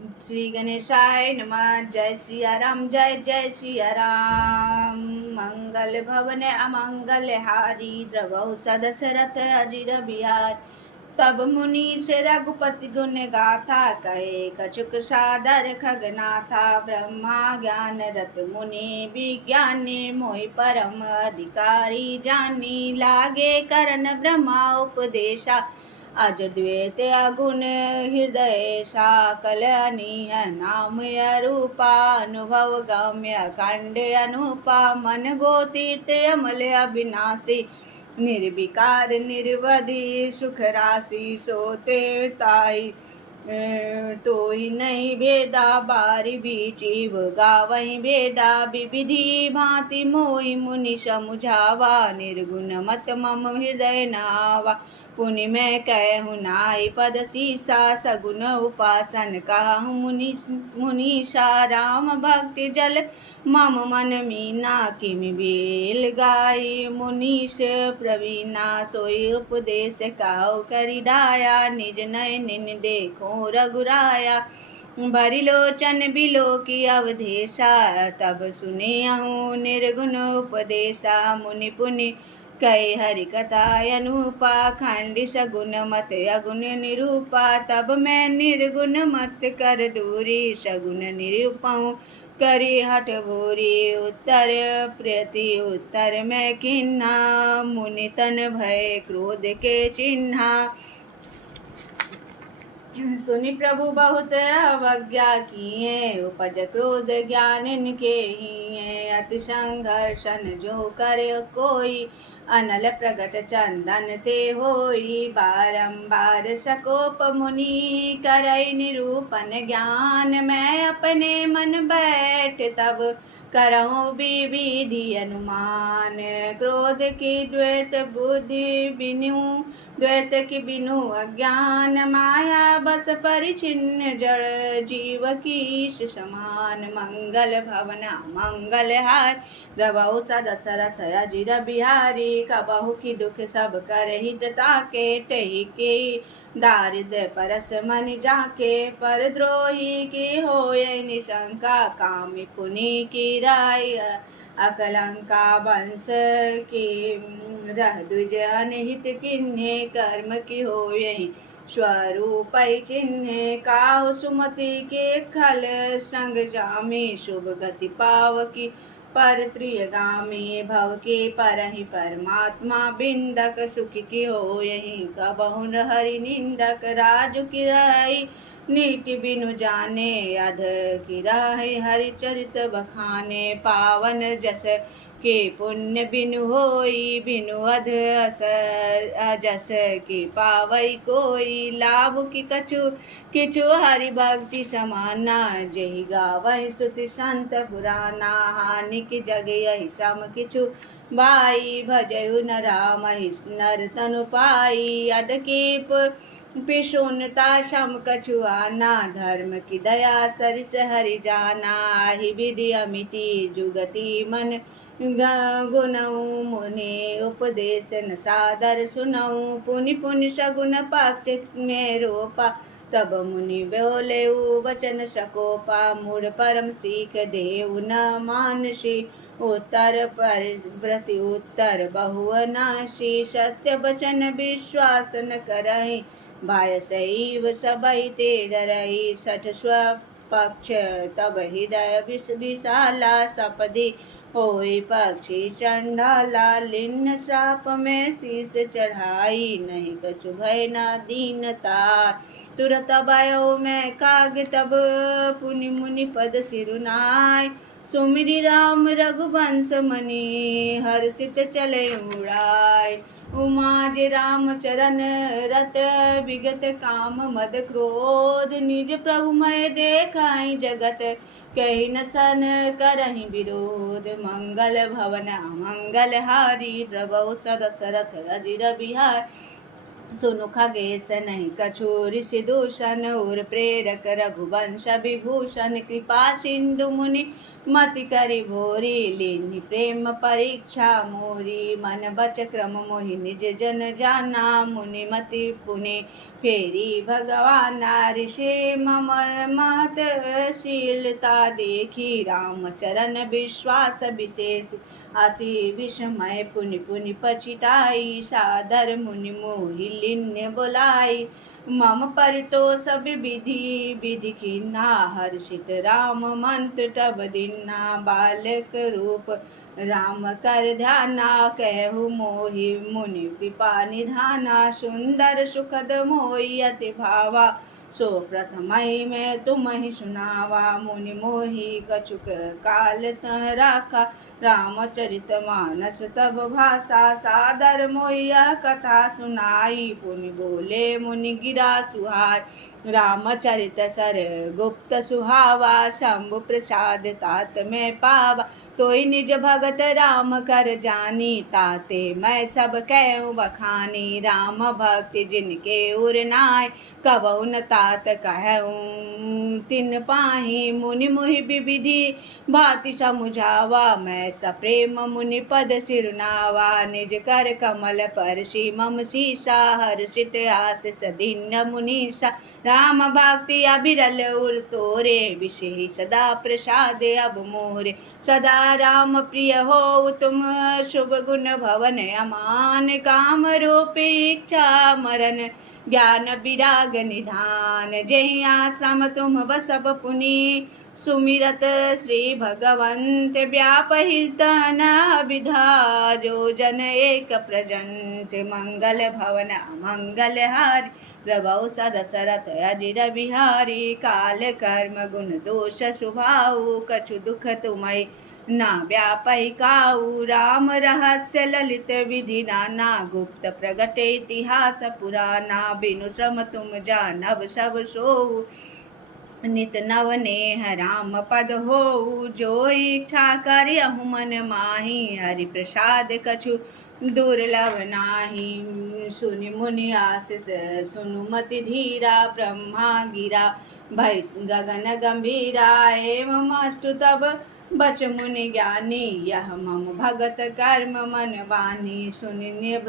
श्री गणेशाय नमः। जय सिया राम, जय जय सिया राम। मंगल भवन अमंगल हारी, द्रवहु सदशरथ अजिर बिहार। तब मुनि से रघुपति गुण गाथा, कहे कछुक सादर खगनाथा। ब्रह्मा ज्ञान रत मुनि विज्ञानी, मोहि परम अधिकारी जानी। लागे करन ब्रह्मा उपदेशा, अद्वैत अगुण हृदय साकल अनीह। नाम रूपा अनुभव गम्य अखंड अनुपा। मन गोतीत अमल अविनाशी, निर्विकार निर्वधि सुख राशि। सोते ताई तो ही नहीं भेदा, बारी बीची गावही भेदा। विविधि भांति मोहि मुनि समुझावा, निर्गुण मत मम हृदय नावा। पुनि मैं कहूँ नाई पद सीसा, सगुन उपासन कहूँ मुनीषा। राम भक्ति जल मम मन मीना, किमि बेल गाई मुनीष प्रवीणा। सोई उपदेश कहो करि डाया, निज नयन देखो रघुराया। भरी लोचन बिलो की अवधेशा, तब सुने हूँ निर्गुण उपदेशा। मुनि पुनि कई हरि कथा अनुपा, खंड सगुन मत अगुण निरूपा। तब मैं निर्गुण मत कर दूरी, सगुन निरूपऊँ करी हठ भूरी। उत्तर प्रति उत्तर में किन्हा, मुनि तन भय क्रोध के चिन्हा। सुनि प्रभु बहुत अवज्ञा किए, उपज क्रोध ज्ञान इनके हिए। अति संघर्षण जो करे कोई, अनल प्रगट चंदन ते होई। बारंबार सकोप मुनि करई निरूपण ज्ञान। मैं अपने मन बैठ तब करहूँ विधि अनुमान। क्रोध की द्वैत बुद्धि बिनु, द्वैत की बिनु अज्ञान। माया बस परिचिन्न जड़, जीव कीश समान। मंगल भवन मंगल हार, द्रवहु सदशरथ अजिर बिहारी। कबहु की दुख सब करहि ताके, तहि के दारिद्र परस मन जाके। पर द्रोही की होय निशंका, कामी पुनि की राय। अकलंका वंश की रह द्विज अनहित किन्हे, कर्म की होय स्वरूप चिन्हे। काहु सुमति के खल संग जामी, शुभ गति पावकी पर त्रियगामी। भव के परहि परमात्मा बिंदक, सुख की हो यही कबहु हरि निंदक। राजु की रही नीति बिनु जाने, अध की रही हरि चरित बखाने। पावन जस के पुण्य बिनु होई, बिनु अध अजस के पावई कोई। लाभ की कछु किछु हरि भक्ति समाना, जहि गावहि सुति संत पुराना। हानि की जग यही सम किछु बाई, भजहु न राम नर तनु पाई। अडकीप पिशुनता सम कछु आना, धर्म की दया सरिस हरि जाना। आहि विधि अमिति जुगति मन गुणऊ, मुनि उपदेश न सादर सुनऊ। पुनि पुनि सगुन पक्ष में रोपा, तब मुनि बोले वचन सकोपा। मूढ़ परम सीख देव न मानसी, उत्तर पर व्रति उत्तर बहुअनाशी। सत्य वचन विश्वास न करहि, भाय सैव सबहि ते डरहि। सठ स्वपक्ष तब हृदय विशाला, सपदि होई पक्षी चंडाला। लिन्न श्राप में शीस चढ़ाई, नहीं कछु भय न दीनता। तुरत भयो में काग तब, पुनि मुनि पद सिरुनाय। सुमिरि राम रघुवंश मणि, हर्षित चले उड़ाय। उमाज राम चरण रत, विगत काम मद क्रोध। निज प्रभु मैं देखाई जगत, कही न सन करहि विरोध। मंगल भवन मंगल हारी, द्रवहु सदशरथ अजिर बिहार। सुनु खगेश नहीं कछु ऋषि दूषण, और प्रेरक रघुवंश विभूषण। कृपा सिंधु मुनि मति करी भोरी लीनी प्रेम परीक्षा मोरी मन बच क्रम मोहि निज जन जाना मुनि मति पुनि फेरी भगवान ऋषि मम महत शीलता देखी राम चरण विश्वास विशेष अति विस्मय पुनि पुनि पचिताई सादर मुनि मोहि लिन्य बोलाई मम परितोष विधि विधि खिन्ना हर्षित राम मंत्र तब दिन्ना बालक रूप राम कर ध्याना कहु मोहि मुनि कृपा निधाना सुंदर सुखद मोहि अति भावा सो प्रथमहि मैं तुम्हि सुनावा मुनि मोहि कछुक काल तह राखा रामचरित मानस तब भाषा सादर मोहि यह कथा सुनाई पुनि बोले मुनि गिरा सुहाय रामचरित सर गुप्त सुहावा शंभु प्रसाद तात में पावा तोई निज भगत राम कर जानी ताते मैं सब कहूँ बखानी राम भक्ति जिनके उरनाय कबहु न तात कहूँ तिन पाही मुनि मुहि विविधि भांति समुझावा मैं सप्रेम मुनि पद सिरनावा निज कर कमल पर मम सीसा हर्षित आशीष दीन मुनीसा राम भक्ति अबिरल उर तोरे विशेष सदा प्रसाद अब मोरे सदा राम प्रिय हो तुम शुभ गुण भवन अमान काम रूप इच्छा मरण ज्ञान विराग निधान जय आश्रम तुम बसब पुनि सुमिरत श्री भगवंत व्यापहितन विधा जो जन एक प्रजंत मंगल भवन मंगल हारि प्रभौ सदशरथ अजिर बिहारी काल कर्म गुण दोष स्वभाव कछु दुख तुम्हें ना व्यापहिकाऊ राम रहस्य ललित विधि नाना गुप्त प्रगट इतिहास पुराना बिनु श्रम तुम जानब सब सो नित नव नेह राम पद हो जो इच्छा करियहु मन माही हरि प्रसाद कछु दुर्लभ नाही सुनि मुनि आशीष सुनु मति धीरा ब्रह्मा गिरा भय गगन गंभीरा एवं अष्टु तब बच मुनि ज्ञानी यह मम भगत कर्म मन वानी सुनि निभ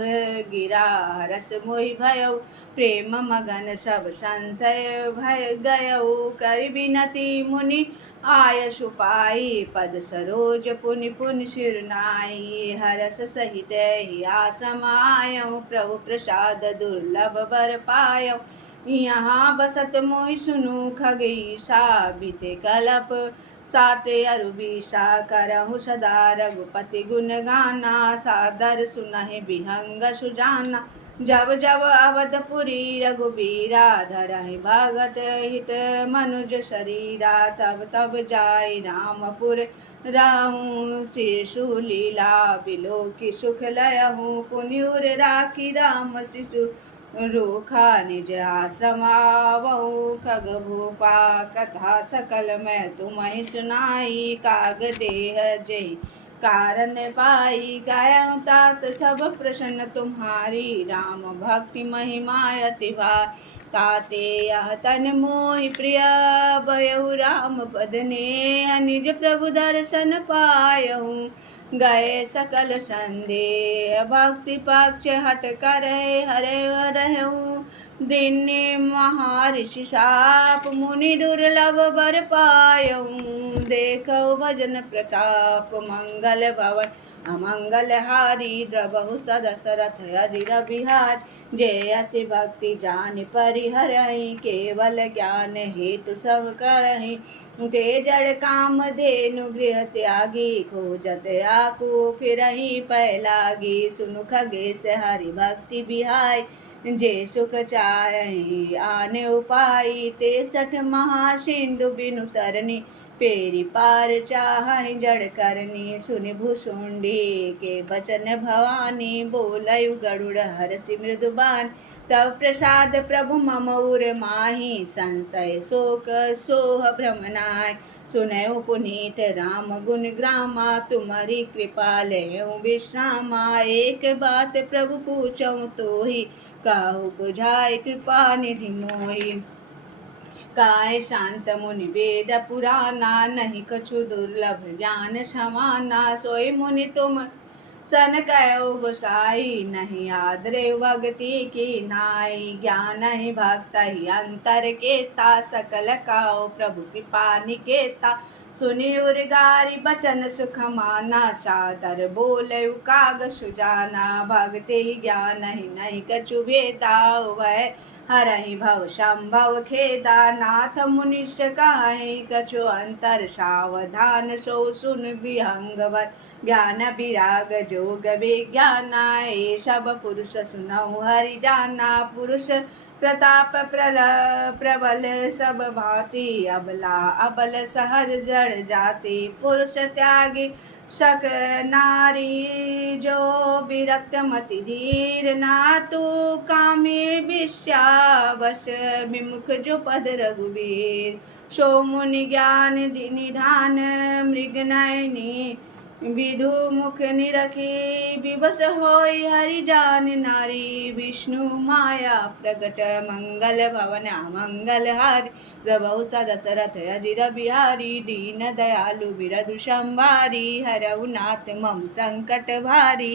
गिरा रस मोहि भयो प्रेम मगन सब संशय भय गयऊ कर विनति मुनि आय सुपाई पद सरोज पुनि पुनि सिरनाई हरस सहित आसमायऊ प्रभु प्रसाद दुर्लभ बर पायऊ यहाँ बसत मोहि सुनु खगईसा बीते कलप साते अरुबीसा करहु सदा रघुपति गुण गाना सादर सुनहि विहंग सुजाना जब जब अवधपुरी रघुबीरा धरहि भगत हित मनुज शरीरा तब तब जाय रामपुर राहु शिशु लीला बिलो की सुख लयहु पुन्युर राखी राम शिशु रूखा निज आश्रमावहु खग भूपा कथा सकल मैं तुम्हें सुनाई काग देह जय कारण पाई गायं तात सब प्रसन्न तुम्हारी राम भक्ति महिमा अति भाई ताते यह तन मोहि प्रिय भयउ राम पदने निज प्रभु दर्शन पायहु गए सकल संदेह भक्ति पक्ष हट कर हरे रहूं दिन महर्षि साप मुनि दुर्लभ बर पायऊं देखो भजन प्रताप मंगल भवन अमंगल हारी द्रबहु सदशरथ अजिर बिहार जय असि भक्ति जान परिहरहि केवल ज्ञान हेतु सब करहि ते जड़ काम धेनु गृह त्यागी खोजत आकू फिरहि पैलागी सुनु खगेश हरि भक्ति बिहाय जे सुख चाहि आने उपाई ते सठ महासिंधु बिनु तरनी पेरी पार चाहि जड़ करनी सुनि भुसुंडी के बचन भवानी बोलयु गरुड़ हरसि मृदुबान तब प्रसाद प्रभु मम उर माही संशय शोक सोह भ्रमनाय सुनयो पुनीत राम गुण ग्रामा तुम्हारी कृपा लेहु विश्रामा एक बात प्रभु पूछऊँ तो ही काहु बुझाय कृपा निधि मोहि काय शांत मुनि वेद पुराना, नहीं कछु दुर्लभ ज्ञान समाना। सोई मुनि तुम सन कहो गोसाई, नहीं आदरे भगति की नाई। ज्ञान ही भक्त ही अंतर केता, सकल काओ प्रभु कृपा निकेता। सुनि उर्गारी बचन सुख माना, सादर बोले काग सुजाना। भक्ति ज्ञान ही नहीं कछु भेदा, वह हरहि भव संभव खेदा। नाथ मुनिष काहि कछु अंतर, सावधान सो सुन विहंगवर। ज्ञान विराग जोग विज्ञाना, ये सब पुरुष सुनौ हरि जाना। पुरुष प्रताप प्रबल सब भांति, अबला अबल सहज जड़ जाति। पुरुष त्यागी सक नारी, जो विरक्त मति धीर। ना तो कामे विश्यावश, विमुख जो पद रघुवीर। सो मुनि ज्ञान निधान, मृग नयनी विधु मुख निरखी। विवश होई हरि जान नारी, विष्णु माया प्रगट। मंगल भवन मंगल हारी, प्रभु सदशरथ अजिर बिहारी। दीन दयालु बिरधु संभारी, हरऊ नाथ मम संकट भारी।